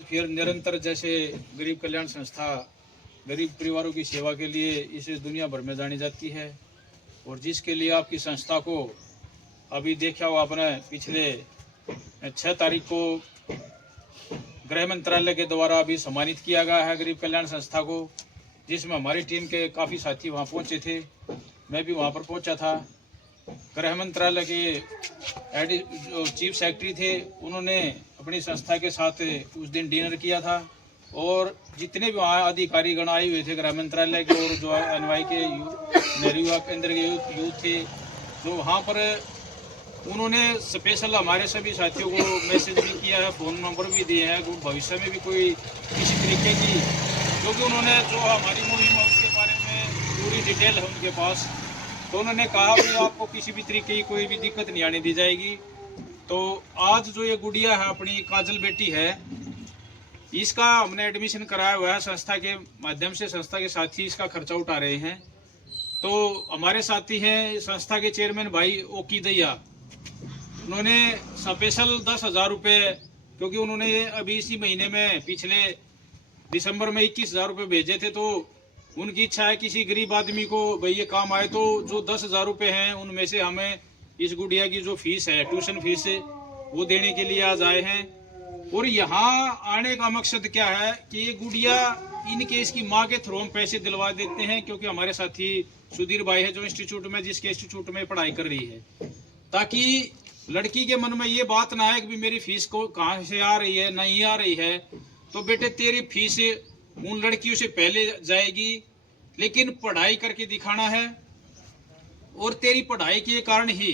फिर निरंतर जैसे गरीब कल्याण संस्था गरीब परिवारों की सेवा के लिए इसे दुनिया भर में जानी जाती है और जिसके लिए आपकी संस्था को अभी देखा हो आपने पिछले 6 तारीख को गृह मंत्रालय के द्वारा अभी सम्मानित किया गया है गरीब कल्याण संस्था को, जिसमें हमारी टीम के काफ़ी साथी वहाँ पहुँचे थे। मैं भी वहाँ पर पहुँचा था। गृह मंत्रालय के जो चीफ सेक्रेटरी थे उन्होंने अपनी संस्था के साथ उस दिन डिनर किया था और जितने भी वहाँ अधिकारी गण आए हुए थे गृह मंत्रालय के और जो एनवाई के नेहरू युवा केंद्र के यूथ थे, जो वहाँ पर उन्होंने स्पेशल हमारे सभी साथियों को मैसेज भी किया है, फ़ोन नंबर भी दिए हैं। भविष्य में भी कोई किसी तरीके की क्योंकि उन्होंने जो हमारी मुहिम है उसके बारे में पूरी डिटेल है उनके पास, तो उन्होंने कहा कि आपको किसी भी तरीके की कोई भी दिक्कत नहीं आने दी जाएगी। तो आज जो ये गुड़िया है अपनी काजल बेटी है, इसका हमने एडमिशन कराया हुआ है संस्था के माध्यम से। संस्था के साथी इसका खर्चा उठा रहे हैं। तो हमारे साथी हैं संस्था के चेयरमैन भाई ओकी दैया, उन्होंने स्पेशल 10,000 रुपये, क्योंकि उन्होंने अभी इसी महीने में पिछले दिसंबर में 21,000 रुपये भेजे थे, तो उनकी इच्छा है किसी गरीब आदमी को भाई ये काम आए, तो जो 10,000 रुपये हैं उनमें से हमें इस गुड़िया की जो फीस है ट्यूशन फीस वो देने के लिए आज आए हैं। और यहाँ आने का मकसद क्या है कि ये गुड़िया इनके इसकी माँ के थ्रू हम पैसे दिलवा देते हैं, क्योंकि हमारे साथी सुधीर भाई है जो इंस्टीट्यूट में जिसके इंस्टीट्यूट में पढ़ाई कर रही है, ताकि लड़की के मन में ये बात ना आए कि मेरी फीस को कहाँ से आ रही है, नहीं आ रही है। तो बेटे तेरी फीस उन लड़कियों से पहले जाएगी, लेकिन पढ़ाई करके दिखाना है। और तेरी पढ़ाई के कारण ही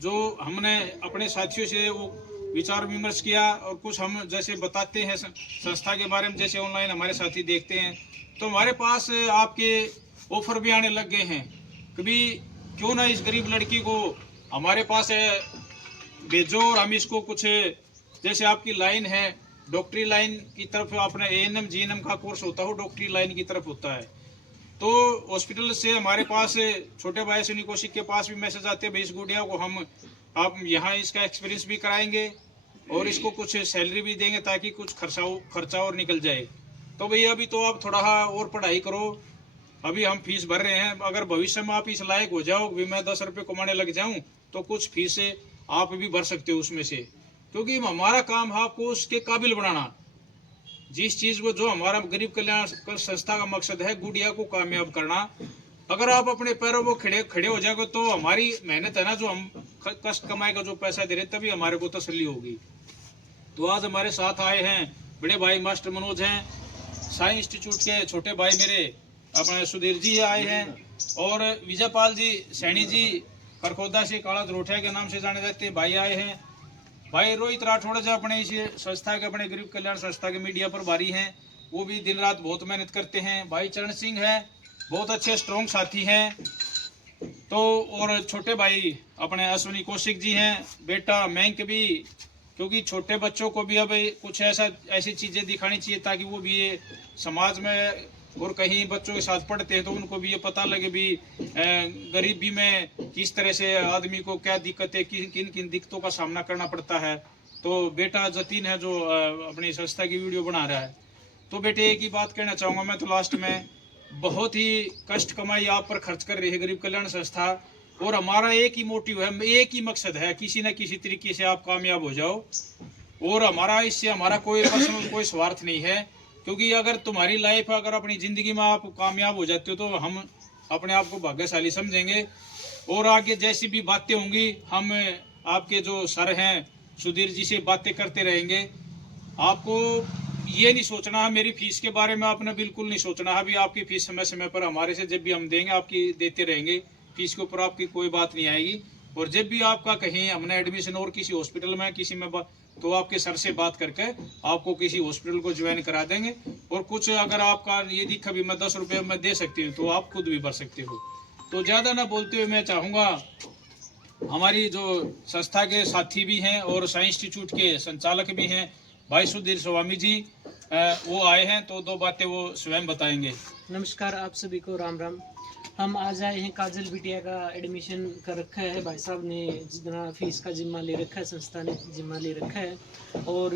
जो हमने अपने साथियों से वो विचार विमर्श किया और कुछ हम जैसे बताते हैं संस्था के बारे में, जैसे ऑनलाइन हमारे साथी देखते हैं, तो हमारे पास आपके ऑफर भी आने लग गए हैं। कभी क्यों ना इस गरीब लड़की को हमारे पास भेजो और हम इसको कुछ जैसे आपकी लाइन है डॉक्टरी लाइन की तरफ, अपना एएनएम जीएनएम का कोर्स होता है वो डॉक्टरी लाइन की तरफ होता है। तो हॉस्पिटल से हमारे पास छोटे भाई सुनी कौशिक के पास भी मैसेज आते हैं भाई इस गुड़िया को हम आप यहाँ इसका एक्सपीरियंस भी कराएंगे और इसको कुछ सैलरी भी देंगे ताकि कुछ खर्चा और निकल जाए। तो भैया अभी तो आप थोड़ा और पढ़ाई करो, अभी हम फीस भर रहे हैं। अगर भविष्य में आप इस लायक हो जाओ भी मैं 10 रुपये कमाने लग जाऊं तो कुछ फीस आप भी भर सकते हो उसमें से, क्योंकि हमारा काम है आपको उसके काबिल बनाना। जिस चीज को जो हमारा गरीब कल्याण संस्था का मकसद है गुड़िया को कामयाब करना, अगर आप अपने पैरों को खड़े हो जाओगे तो हमारी मेहनत है ना, जो हम कष्ट कमाए का जो पैसा दे रहे तभी हमारे को तसल्ली होगी। तो आज हमारे साथ आए हैं बड़े भाई मास्टर मनोज हैं, साई इंस्टीट्यूट के छोटे भाई मेरे अपने सुधीर जी आए हैं, और विजयपाल जी सैनी जी खरखोदा से काला धरोठिया के नाम से जाने जाते हैं भाई आए हैं। भाई रोहित राठौड़ जो अपने इस संस्था के अपने गरीब कल्याण संस्था के मीडिया पर भारी हैं, वो भी दिन रात बहुत मेहनत करते हैं। भाई चरण सिंह है, बहुत अच्छे स्ट्रॉन्ग साथी हैं। तो और छोटे भाई अपने अश्विनी कौशिक जी हैं, बेटा मैंक भी, क्योंकि छोटे बच्चों को भी अब कुछ ऐसी चीज़ें दिखानी चाहिए ताकि वो भी ये समाज में और कहीं बच्चों के साथ पढ़ते हैं तो उनको भी ये पता लगे भी गरीबी में किस तरह से आदमी को क्या दिक्कतें किन किन दिक्कतों का सामना करना पड़ता है। तो बेटा जतीन है जो अपनी संस्था की वीडियो बना रहा है। तो बेटे एक ही बात कहना चाहूँगा मैं तो लास्ट में, बहुत ही कष्ट कमाई आप पर खर्च कर रही है गरीब कल्याण संस्था, और हमारा एक ही मोटिव है, एक ही मकसद है किसी न किसी तरीके से आप कामयाब हो जाओ। और हमारा इससे हमारा कोई पर्सनल कोई स्वार्थ नहीं है, क्योंकि अगर तुम्हारी लाइफ अगर अपनी ज़िंदगी में आप कामयाब हो जाते हो तो हम अपने आप को भाग्यशाली समझेंगे। और आगे जैसी भी बातें होंगी हम आपके जो सर हैं सुधीर जी से बातें करते रहेंगे। आपको ये नहीं सोचना है मेरी फीस के बारे में, आपने बिल्कुल नहीं सोचना है। अभी आपकी फीस समय समय पर हमारे से जब भी हम देंगे आपकी देते रहेंगे, फीस के ऊपर आपकी कोई बात नहीं आएगी। और जब भी आपका कहीं हमने एडमिशन और किसी हॉस्पिटल में किसी में तो आपके सर से बात करके आपको किसी हॉस्पिटल को ज्वाइन करा देंगे। और कुछ अगर आपका ये दिखा भी मैं 10 रुपये में दे सकती हूँ तो आप खुद भी भर सकते हो। तो ज़्यादा ना बोलते हुए मैं चाहूँगा हमारी जो संस्था के साथी भी हैं और साइंस इंस्टीट्यूट के संचालक भी हैं भाई सुधीर स्वामी जी, वो आए हैं तो 2 बातें वो स्वयं बताएंगे। नमस्कार, आप सभी को राम राम। हम आज आए हैं काजल बिटिया का एडमिशन कर रखा है। भाई साहब ने जितना फीस का जिम्मा ले रखा है, संस्था ने जिम्मा ले रखा है और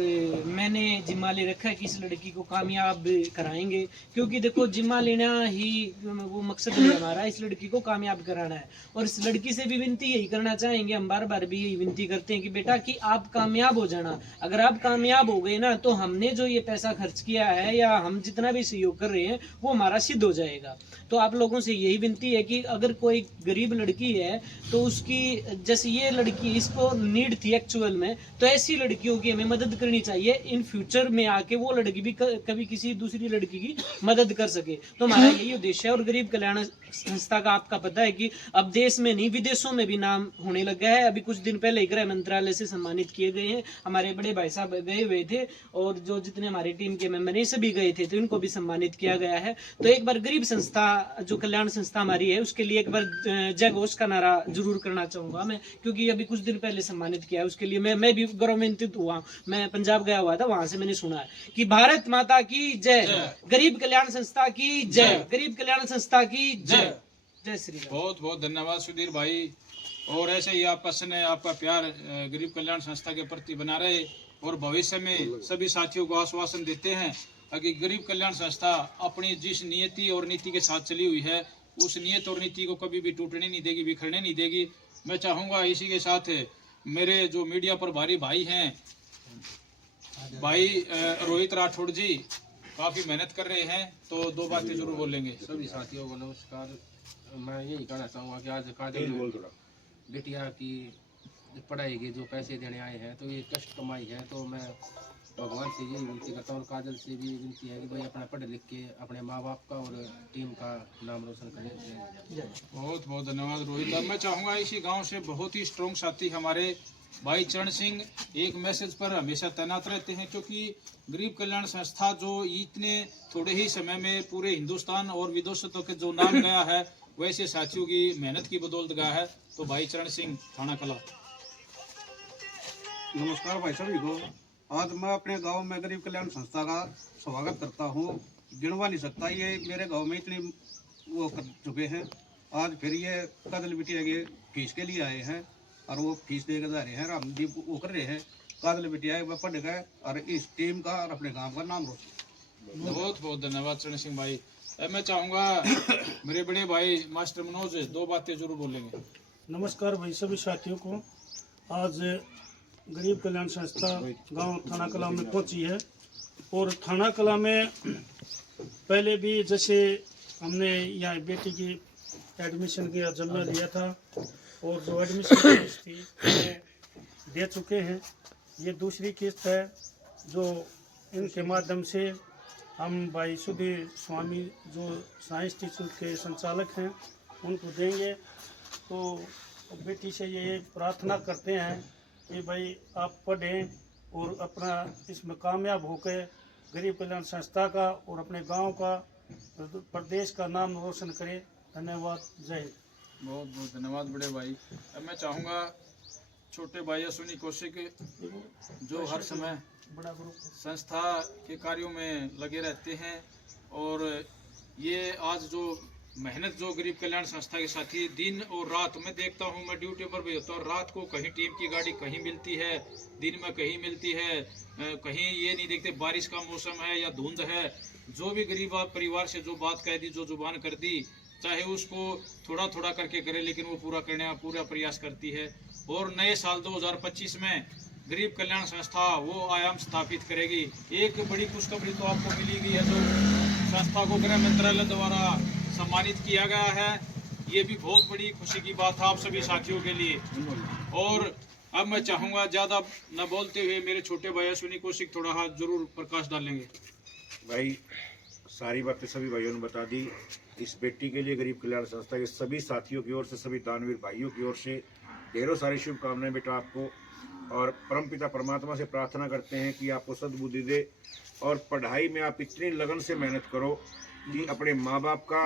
मैंने जिम्मा ले रखा है कि इस लड़की को कामयाब कराएंगे, क्योंकि देखो जिम्मा लेना ही वो मकसद है हमारा, इस लड़की को कामयाब कराना है। और इस लड़की से भी विनती यही करना चाहेंगे, हम बार बार भी यही विनती करते हैं कि बेटा कि आप कामयाब हो जाना। अगर आप कामयाब हो गए ना तो हमने जो ये पैसा खर्च किया है या हम जितना भी सहयोग कर रहे हैं वो हमारा सिद्ध हो जाएगा। तो आप लोगों से यही विनती है कि अगर कोई गरीब लड़की है तो उसकी, जैसे ये लड़की इसको नीड थी एक्चुअल में, तो ऐसी लड़कियों की हमें मदद करनी चाहिए। इन फ्यूचर में आके वो लड़की भी कभी किसी दूसरी लड़की की मदद कर सके, तो हमारा यही उद्देश्य है। और गरीब कल्याण संस्था का आपका पता है कि अब देश में नहीं विदेशों में भी नाम होने लगा है। अभी कुछ दिन पहले गृह मंत्रालय से सम्मानित किए गए हैं, हमारे बड़े भाई साहब गए हुए थे और जो जितने हमारी टीम के मेंबर हैं सभी गए थे, तो इनको भी सम्मानित किया गया है। तो एक बार गरीब संस्था जो कल्याण संस्था हमारी है उसके लिए एक बार जय घोष का नारा जरूर करना चाहूंगा मैं, क्योंकि अभी कुछ दिन पहले सम्मानित किया है। उसके लिए मैं भी गौरवान्वित हुआ। मैं पंजाब गया हुआ था, वहां से मैंने सुना है कि भारत माता की जय, गरीब कल्याण संस्था की जय, गरीब कल्याण संस्था की जय। जय श्री राम। बहुत बहुत धन्यवाद सुधीर भाई, और ऐसे ही आपका स्नेह, आपका प्यार गरीब कल्याण संस्था के प्रति बना रहे और भविष्य में सभी साथियों को आश्वासन देते हैं कि गरीब कल्याण संस्था अपनी जिस नियति और नीति के साथ चली हुई है उस नियत और नीति को कभी भी टूटने नहीं देगी, बिखरने नहीं देगी। मैं चाहूँगा इसी के साथ मेरे जो मीडिया पर भारी भाई हैं, भाई रोहित राठौड़ जी काफ़ी मेहनत कर रहे हैं, तो दो बातें जरूर बोलेंगे। सभी साथियों को नमस्कार। मैं यही कहना चाहूँगा कि आज काजल बिटिया की पढ़ाई के जो पैसे देने आए हैं तो ये कष्ट कमाई है, तो मैं भगवान से यही विनती करता हूँ और काजल से भी विनती है कि भाई अपना पढ़ लिख के अपने माँ बाप का और टीम का नाम रोशन करें। बहुत बहुत धन्यवाद रोहित। अब मैं चाहूँगा इसी गांव से बहुत ही स्ट्रॉन्ग साथी हमारे भाई चरण सिंह एक मैसेज पर हमेशा तैनात रहते हैं, क्योंकि गरीब कल्याण संस्था जो इतने थोड़े ही समय में पूरे हिंदुस्तान और विदेशों के जो नाम गया है वैसे साथियों की मेहनत की बदौलत गया है। तो भाई चरण सिंह थाना कला। नमस्कार भाई सभी को। आज मैं अपने गांव में गरीब कल्याण संस्था का स्वागत करता हूं। गिनवा नहीं सकता, ये मेरे गांव में इतनी वो कर चुके हैं। आज फिर ये काजल बिटिया के फीस के लिए आए हैं और वो फीस दे के जा रहे हैं। हम भी वो कर रहे हैं, काजल बिटिया वह पढ़ गए और इस टीम का और अपने गाँव का नाम रोशन। बहुत बहुत धन्यवाद चरण सिंह भाई। अब मैं चाहूँगा मेरे बड़े भाई मास्टर मनोज दो बातें जरूर बोलेंगे। नमस्कार भाई सभी साथियों को। आज गरीब कल्याण संस्था गांव थाना कला में पहुंची है और थाना कला में पहले भी जैसे हमने यहाँ बेटी की एडमिशन का जिम्मा लिया था और जो एडमिशन की किस्त थी वो दे चुके हैं। ये दूसरी किस्त है जो इनके माध्यम से हम भाई सुधीर स्वामी जो साइंस इंस्टीट्यूट के संचालक हैं उनको देंगे। तो बेटी से ये प्रार्थना करते हैं कि भाई आप पढ़ें और अपना इसमें कामयाब होकर गरीब कल्याण संस्था का और अपने गांव का, प्रदेश का नाम रोशन करें। धन्यवाद। जय हिंद। बहुत बहुत धन्यवाद बड़े भाई। अब मैं चाहूँगा छोटे भाई अश्विनी कौशिक जो हर समय बड़ा ग्रुप संस्था के कार्यों में लगे रहते हैं, और ये आज जो मेहनत जो गरीब कल्याण संस्था के साथी दिन और रात मैं देखता हूँ, मैं ड्यूटी पर भी होता हूँ, रात को कहीं टीम की गाड़ी कहीं मिलती है, दिन में कहीं मिलती है, कहीं ये नहीं देखते बारिश का मौसम है या धुंध है। जो भी गरीब परिवार से जो बात कह दी, जो जुबान कर दी, चाहे उसको थोड़ा थोड़ा करके करे लेकिन वो पूरा करने का पूरा प्रयास करती है। और नए साल 2025 में गरीब कल्याण संस्था वो आयाम स्थापित करेगी। एक बड़ी खुशखबरी तो आपको मिली गई है, जो संस्था को गृह मंत्रालय द्वारा सम्मानित किया गया है। ये भी बहुत बड़ी खुशी की बात है आप सभी साथियों के लिए। और अब मैं चाहूँगा ज़्यादा न बोलते हुए मेरे छोटे भाई अश्विनी कौशिक थोड़ा हाथ जरूर प्रकाश डालेंगे। भाई सारी बातें सभी भाइयों ने बता दी। इस बेटी के लिए गरीब कल्याण संस्था के सभी साथियों की ओर से, सभी दानवीर भाइयों की ओर से ढेरों सारी शुभकामनाएं बेटा आपको। और परमपिता परमात्मा से प्रार्थना करते हैं कि आपको सद्बुद्धि दे और पढ़ाई में आप इतनी लगन से मेहनत करो कि अपने माँ बाप का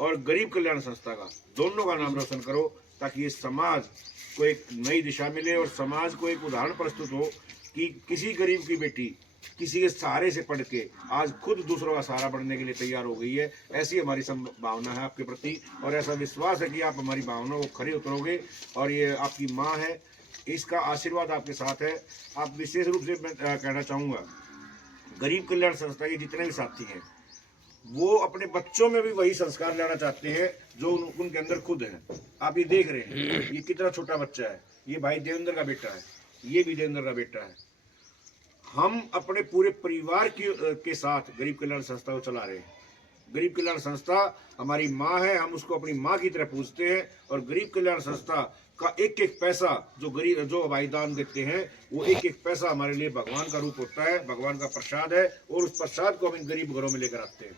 और गरीब कल्याण संस्था का दोनों का नाम रोशन करो, ताकि ये समाज को एक नई दिशा मिले और समाज को एक उदाहरण प्रस्तुत हो कि किसी गरीब की बेटी किसी के सहारे से पढ़ के आज खुद दूसरों का सहारा बनने के लिए तैयार हो गई है। ऐसी हमारी भावना है आपके प्रति और ऐसा विश्वास है कि आप हमारी भावनाओं को खरे उतरोगे और ये आपकी माँ है, इसका आशीर्वाद आपके साथ है। आप विशेष रूप से मैं कहना चाहूँगा, गरीब कल्याण संस्था के जितने भी साथी हैं वो अपने बच्चों में भी वही संस्कार लाना चाहते हैं जो उनके अंदर खुद है। आप ये देख रहे हैं, ये कितना छोटा बच्चा है, ये भाई देवेंद्र का बेटा है, ये भी देवेंद्र का बेटा है। हम अपने पूरे परिवार के साथ गरीब कल्याण संस्था को चला रहे हैं। गरीब कल्याण संस्था हमारी माँ है, हम उसको अपनी माँ की तरह पूजते हैं और गरीब कल्याण संस्था का एक एक पैसा जो भाई दान देते हैं वो एक एक पैसा हमारे लिए भगवान का रूप होता है, भगवान का प्रसाद है और उस प्रसाद को हम इन गरीब घरों में लेकर आते हैं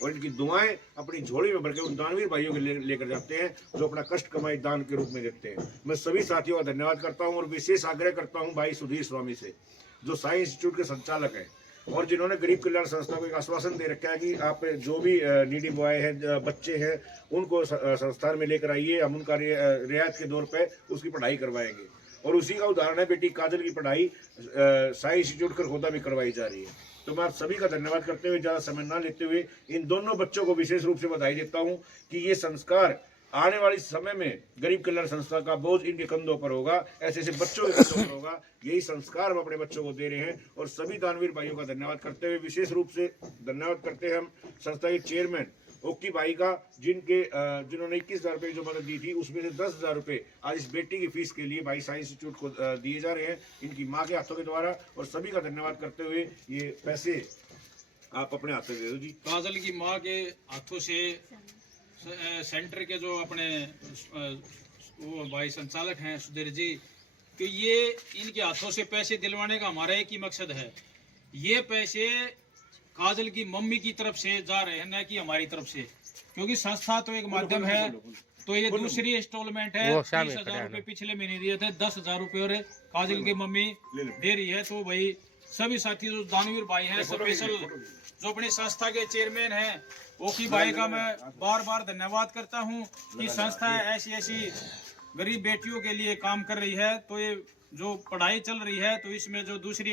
और इनकी दुआएं अपनी झोली में भर के उन दानवीर भाइयों के लेकर जाते हैं जो अपना कष्ट कमाई दान के रूप में देते हैं। मैं सभी साथियों का धन्यवाद करता हूं और विशेष आग्रह करता हूं भाई सुधीर स्वामी से, जो साई इंस्टीट्यूट के संचालक हैं और जिन्होंने गरीब कल्याण संस्था को एक आश्वासन दे रखा है कि आप जो भी नीडी बॉय हैं, बच्चे हैं, उनको संस्थान में लेकर आइए, हम उनका रियायत के दौर पे उसकी पढ़ाई करवाएंगे। और उसी का उदाहरण है बेटी काजल की पढ़ाई साई इंस्टीट्यूट खरगोदा में करवाई जा रही है। तो मैं आप सभी का धन्यवाद करते हुए, ज़्यादा समय ना लेते हुए, इन दोनों बच्चों को विशेष रूप से बधाई देता हूँ कि ये संस्कार आने वाले समय में गरीब कल्याण संस्था का बोझ इनके कंधों पर होगा, ऐसे ऐसे बच्चों के कंधों पर होगा। यही संस्कार हम अपने बच्चों को दे रहे हैं और सभी दानवीर भाइयों का धन्यवाद करते हुए विशेष रूप से धन्यवाद करते हैं हम संस्था के चेयरमैन ओक्की भाई का, जिन्होंने 21,000 रुपये जो मदद दी थी उसमें से 10,000 रुपये आज इस बेटी की फीस के लिए भाई साइंस इंस्टीट्यूट को दिए जा रहे हैं इनकी माँ के हाथों के द्वारा। और सभी का धन्यवाद करते हुए ये पैसे आप अपने हाथों से दे दो जी। काजल की माँ के हाथों से सेंटर के जो अपने वो भाई संचालक हैं सुधीर जी, कि ये इनके हाथों से पैसे दिलवाने का हमारा एक ही मकसद है, ये पैसे काजल की मम्मी की तरफ से जा रहे हैं, न कि हमारी तरफ से, क्योंकि संस्था तो एक माध्यम है। तो ये दूसरी इंस्टॉलमेंट है, 30,000 रुपये पिछले महीने दिए थे, 10,000 रुपये और काजल की मम्मी दे रही है। तो भाई सभी साथी जो दानवीर भाई हैं, स्पेशल जो अपनी संस्था के चेयरमैन हैं ओकी भाई का मैं बार बार धन्यवाद करता हूं कि संस्था ऐसी ऐसी गरीब बेटियों के लिए काम कर रही है। तो ये जो पढ़ाई चल रही है तो इसमें जो दूसरी